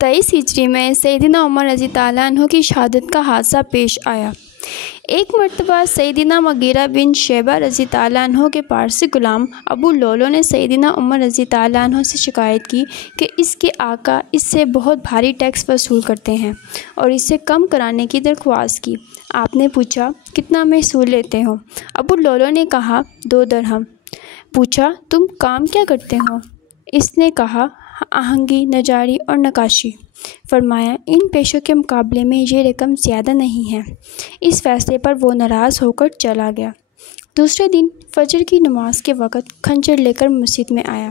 23 ہجری میں سیدنا عمر رضی اللہ عنہ کی شہادت کا حادثہ پیش آیا۔ ایک مرتبہ سیدنا مغیرہ بن شعبہ رضی اللہ عنہ کے پارسی غلام ابو لولو نے سیدنا عمر رضی اللہ عنہ سے شکایت کی کہ اس کے آقا اس سے بہت بھاری ٹیکس وصول کرتے ہیں اور اسے کم کرانے کی درخواست کی۔ آپ نے پوچھا کتنا محصول لیتے ہو؟ ابو لولو نے کہا 2 درہم۔ پوچھا تم کام کیا کرتے ہو؟ اس نے کہا آہنگی، نجاری اور نقاشی۔ فرمایا ان پیشوں کے مقابلے میں یہ رقم زیادہ نہیں ہے۔ اس فیصلے پر وہ ناراض ہو کر چلا گیا۔ دوسرے دن فجر کی نماز کے وقت خنجر لے کر مسجد میں آیا۔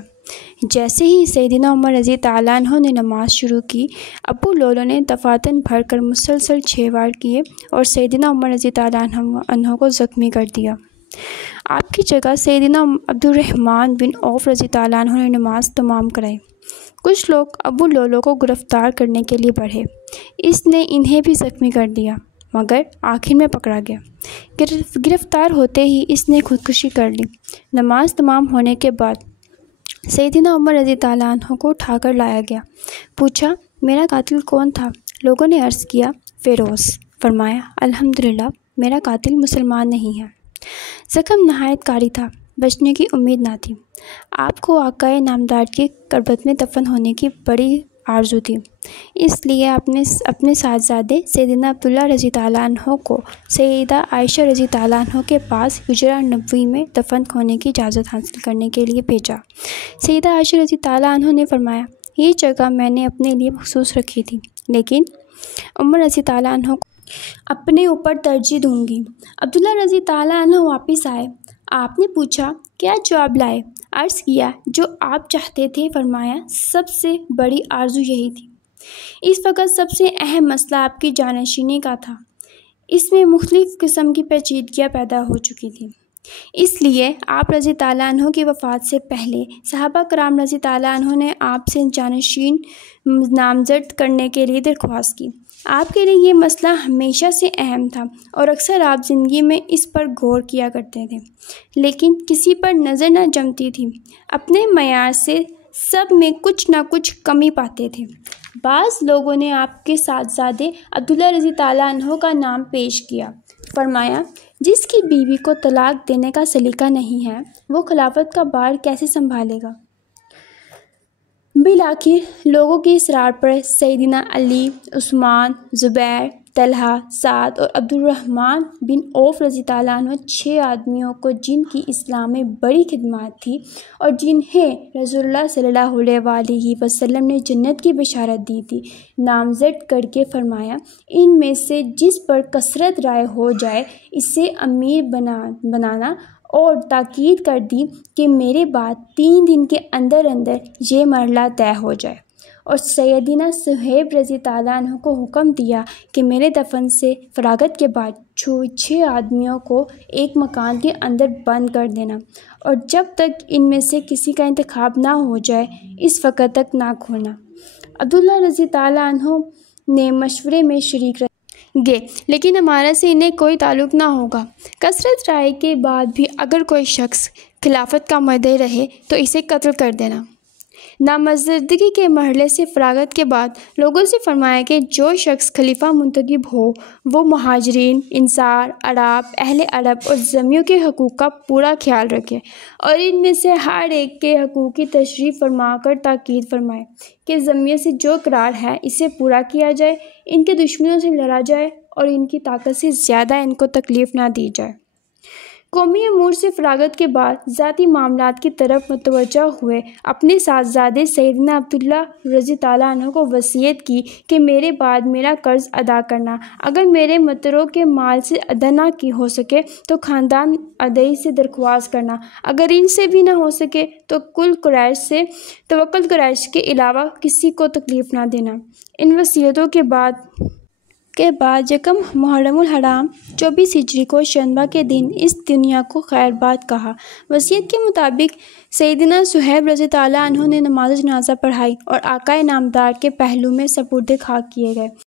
جیسے ہی سیدنا عمر رضی اللہ عنہ نے نماز شروع کی، ابو لولو نے دفاتن بھر کر مسلسل 6 وار کیے اور سیدنا عمر رضی اللہ عنہ کو زخمی کر دیا۔ آپ کی جگہ سیدنا عبد الرحمن بن عوف رضی اللہ عنہ نے نماز تمام کرائی۔ کچھ لوگ ابو لولو کو گرفتار کرنے کے لیے بڑھے۔ اس نے انہیں بھی زخمی کر دیا مگر آخر میں پکڑا گیا۔ گرفتار ہوتے ہی اس نے خودکشی کر لی۔ نماز تمام ہونے کے بعد سیدنا عمر رضی اللہ عنہ کو اٹھا کر لایا گیا۔ پوچھا میرا قاتل کون تھا؟ لوگوں نے عرض کیا فیروز۔ فرمایا الحمدللہ میرا قاتل مسلمان نہیں ہے۔ زخم نہایت کاری تھا، بچنے کی امید نہ تھی۔ آپ کو آقائے نامدار کی قربت میں دفن ہونے کی بڑی آرزو تھی، اس لیے آپ نے اپنے صاحبزادے سیدنا عبداللہ رضی اللہ عنہ کو سیدہ عائشہ رضی اللہ عنہ کے پاس حجرہ نبوی میں دفن ہونے کی اجازت حاصل کرنے کے لیے بھیجا۔ سیدہ عائشہ رضی اللہ عنہ نے فرمایا یہ جگہ میں نے اپنے لیے مخصوص رکھی تھی، لیکن عمر رضی اللہ عنہ کو اپنے اوپر ترجیح دوں گی۔ عبداللہ رضی اللہ عنہ واپس آئے۔ آپ نے پوچھا کیا جواب لائے؟ عرض کیا جو آپ چاہتے تھے۔ فرمایا سب سے بڑی آرزو یہی تھی۔ اس وقت سب سے اہم مسئلہ آپ کی جانشینی کا تھا۔ اس میں مختلف قسم کی پیچیدگیاں پیدا ہو چکی تھیں، اس لیے آپ رضی اللہ عنہ کی وفات سے پہلے صحابہ کرام رضی اللہ عنہ نے آپ سے جانشین نامزد کرنے کے لیے درخواست کی۔ آپ کے لیے یہ مسئلہ ہمیشہ سے اہم تھا اور اکثر آپ زندگی میں اس پر غور کیا کرتے تھے، لیکن کسی پر نظر نہ جمتی تھی۔ اپنے معیار سے سب میں کچھ نہ کچھ کمی پاتے تھے۔ بعض لوگوں نے آپ کے صاحبزادے عبداللہ رضی اللہ عنہ کا نام پیش کیا۔ فرمایا جس کی بیوی کو طلاق دینے کا سلیقہ نہیں ہے وہ خلافت کا بار کیسے سنبھالے گا؟ بالآخر لوگوں کی اصرار پر سیدنا علی، عثمان، زبیر، طلحہ، سعد اور عبد الرحمن بن عوف رضی اللہ عنہ 6 آدمیوں کو جن کی اسلام میں بڑی خدمات تھی اور جنہیں رسول اللہ صلی اللہ علیہ وآلہ وسلم نے جنت کی بشارت دی تھی، نامزد کر کے فرمایا ان میں سے جس پر کثرت رائے ہو جائے اسے امیر بنانا، اور تاکید کر دی کہ میرے بعد 3 دن کے اندر یہ مرحلہ طے ہو جائے، اور سیدنا صہیب رضی اللہ عنہ کو حکم دیا کہ میرے دفن سے فراغت کے بعد 6 آدمیوں کو ایک مکان کے اندر بند کر دینا، اور جب تک ان میں سے کسی کا انتخاب نہ ہو جائے اس وقت تک نہ کھولنا۔ عبداللہ رضی اللہ عنہ نے مشورے میں شریک گے، لیکن ہمارا سے انہیں کوئی تعلق نہ ہوگا۔ کثرت رائے کے بعد بھی اگر کوئی شخص خلافت کا مدعی رہے تو اسے قتل کر دینا۔ نامزدگی کے مرحلے سے فراغت کے بعد لوگوں سے فرمایا کہ جو شخص خلیفہ منتخب ہو وہ مہاجرین، انصار، اعراب، اہل عرب اور ذمیوں کے حقوق کا پورا خیال رکھے، اور ان میں سے ہر ایک کے حقوق کی تشریح فرما کر تاکید فرمائے کہ ذمیوں سے جو قرار ہے اسے پورا کیا جائے، ان کے دشمنوں سے لڑا جائے اور ان کی طاقت سے زیادہ ان کو تکلیف نہ دی جائے۔ قومی امور سے فراغت کے بعد ذاتی معاملات کی طرف متوجہ ہوئے اپنے صاحبزادے سیدنا عبداللہ رضی اللہ عنہ کو وصیت کی کہ میرے بعد میرا قرض ادا کرنا، اگر میرے متروں کے مال سے ادا نہ کی ہو سکے تو خاندان ادائی سے درخواست کرنا، اگر ان سے بھی نہ ہو سکے تو کل قریش کے علاوہ کسی کو تکلیف نہ دینا۔ ان وصیتوں کے بعد یکم محرم الحرام 24 ہجری کو شنبہ کے دن اس دنیا کو خیر باد کہا۔ وصیت کے مطابق سیدنا صہیب رضی اللہ عنہ نے نماز جنازہ پڑھائی اور آقائے نامدار کے پہلو میں سپرد خاک کیے گئے۔